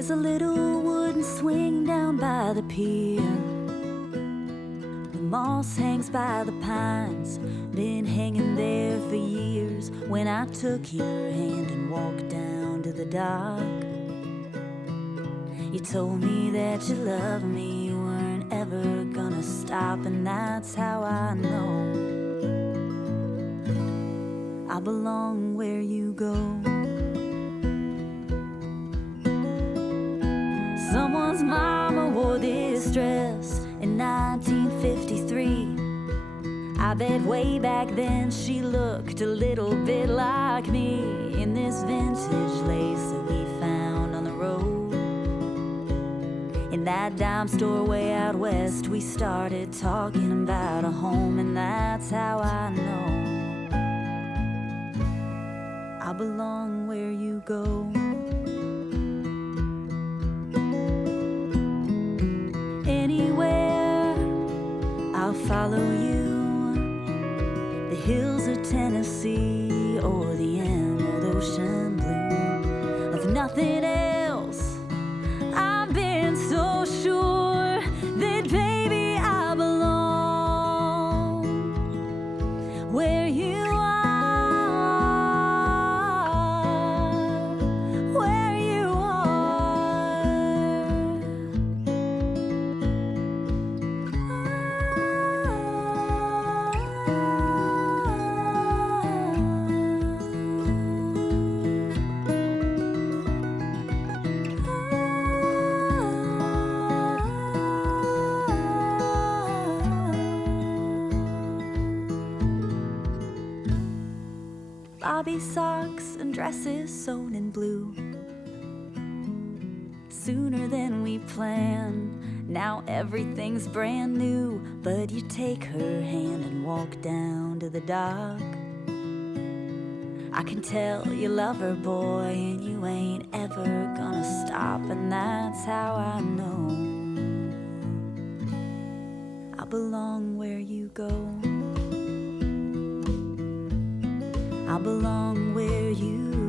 There's a little wooden swing down by the pier. The moss hangs by the pines, been hanging there for years. When I took your hand and walked down to the dock, you told me that you loved me, you weren't ever gonna stop. And that's how I know I belong where you go. Someone's mama wore this dress in 1953. I bet way back then she looked a little bit like me, in this vintage lace that we found on the road. In that dime store way out west, we started talking about a home. And that's how I know I belong where you go. Anywhere I'll follow you, the hills of Tennessee or the emerald ocean blue. Of nothing else, I've been so sure that baby I belong where you are, where you Bobby socks and dresses sewn in blue. Sooner than we planned, now everything's brand new. But you take her hand and walk down to the dock. I can tell you love her, boy, and you ain't ever gonna stop. And that's how I know I belong where you go. I belong where you